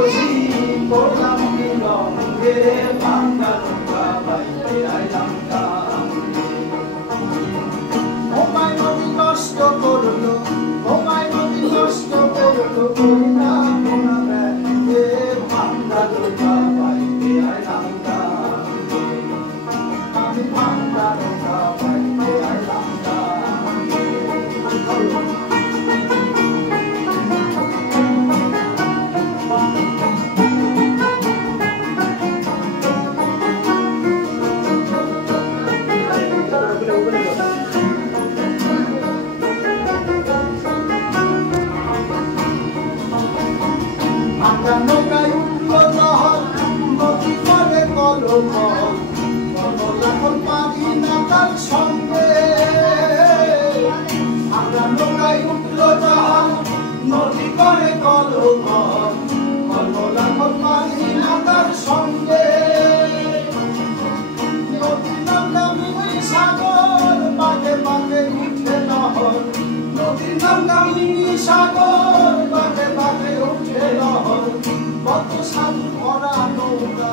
চিরজি করলাম বিলঙ্গে ভাঙ্গা নৌকা বাইতে আইলাম গাঙ্গে ঘুমায় নদী নষ্ট করলো ঘুমায় নদী নষ্ট করলো কইনা কোনা ব্যাগে ভাঙ্গা নৌকা বাইতে আইলাম গাঙ্গে আমি ভাঙ্গা নৌকা বাইতে আইলাম গাঙ্গে নৌকায় উঠলো লহর নদী করে কলকল কললাখন পানি না তার সঙ্গে আমরা নৌকায় উঠলো লহর নদী করে কলকল কললাখন পানি না তার সঙ্গে নদী নৌকা মিনি সাগর বাঁকে বাঁকে উঠে লহর নদী নৌকা মিনি সাগর বাঁকে বাঁকে উঠে লহর কত সাধু ভরা নৌকা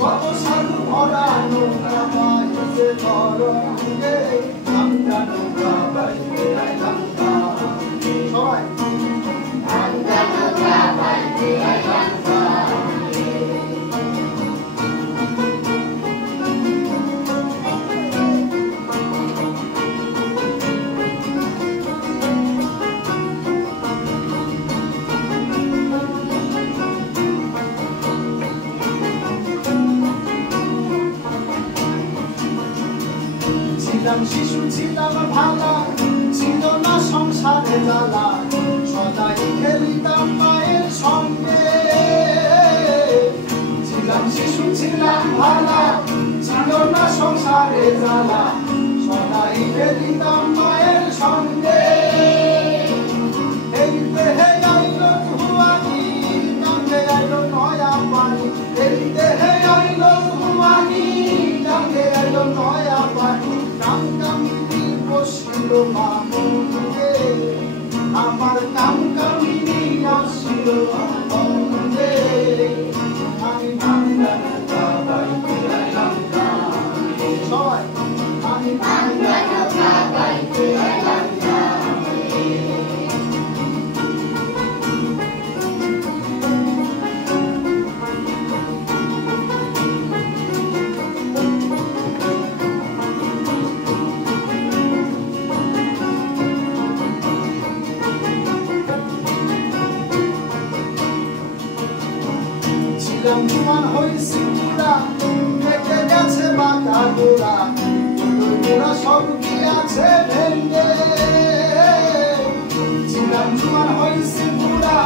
কত সাধু ভরা নৌকা বাইতে তরঙ্গে ভাঙ্গা নৌকা বাইতে আইলাম গাঙ্গে সবাই ভাঙ্গা নৌকা বাইতে আইলাম গাঙ্গে ছিলাম শিশু ছিলাম ভালা ছিল না সংসারে জ্বালা সদাই খেলিতাম মায়ের সঙ্গে ছিলাম শিশু ছিলাম ভালা ছিল না সংসারে জ্বালা সদাই খেলিতাম মায়ের সঙ্গে এই দেহে আইলো ধুয়ানি গাঙ্গে আইলো নয়া পানি এই দেহে আইলো ধুয়ানি গাঙ্গে আইলো নয়া পানি কামকামিনী বসিল মামুকে আমার কামকামিনী আসিল অঙ্গে আমি ভাঙ্গা নৌকা বাইতে আইলাম গাঙ্গে সবাই আমি ভাঙ্গা নৌকা বাইতে আইলাম গাঙ্গে ছিলাম জুয়ান হইছি পুরা থেকে গেছে বাঁকা গোড়া গোড়া সব গিয়াছে ভেঙে ছিলাম জুয়ান হইছি পুরা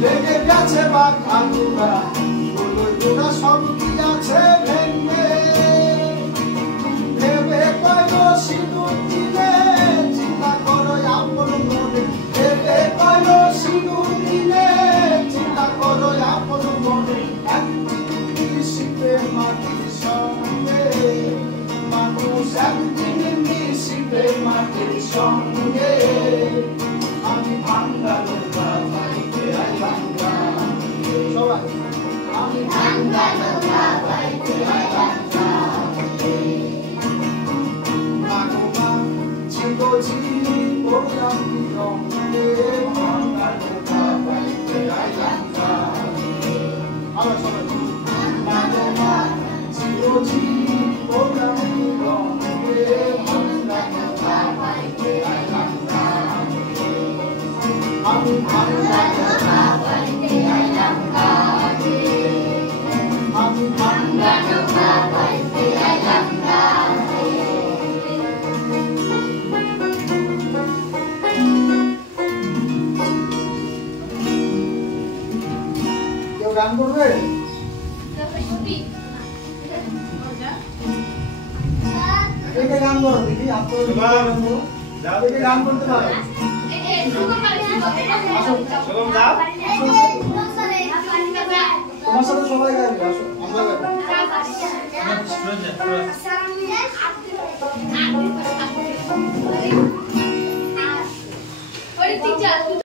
লেগে গেছে বাঁকা গোড়া গোড়া সব গিয়াছে ভেঙে ভেবে কইল সিঁদুর দিলে চিন্তা করো আপন মনে ভেবে কইল সিঁদুর দিলে চিন্তা করো আপন মনে মাটির সঙ্গে মানুষ একদিন মিশিবে মাটির সঙ্গে আমি ভাঙ্গা নৌকা বাইতে আইলাম গাঙ্গে সবাই আমি ভাঙ্গা নৌকা বাইতে আইলাম গাঙ্গে মাগোমা চিরজি করলাম বিলঙ্গে ভাঙ্গা নৌকা বাইতে আইলাম গাঙ্গে আবার সবাই মাগোমা চিরজি করলাম বিলঙ্গে ভাঙ্গা নৌকা বাইতে আইলাম গাঙ্গে আমি ভাঙ্গা নৌকা বাইতে আইলাম গাঙ্গে আমি ভাঙ্গা নৌকা বাইতে আইলাম গাঙ্গে কেউ গান করবে একে গান করো দেখি আপনারা গান করতে পারো তোমার সাথে সবাই গাইবে আসো আমরা গাইবো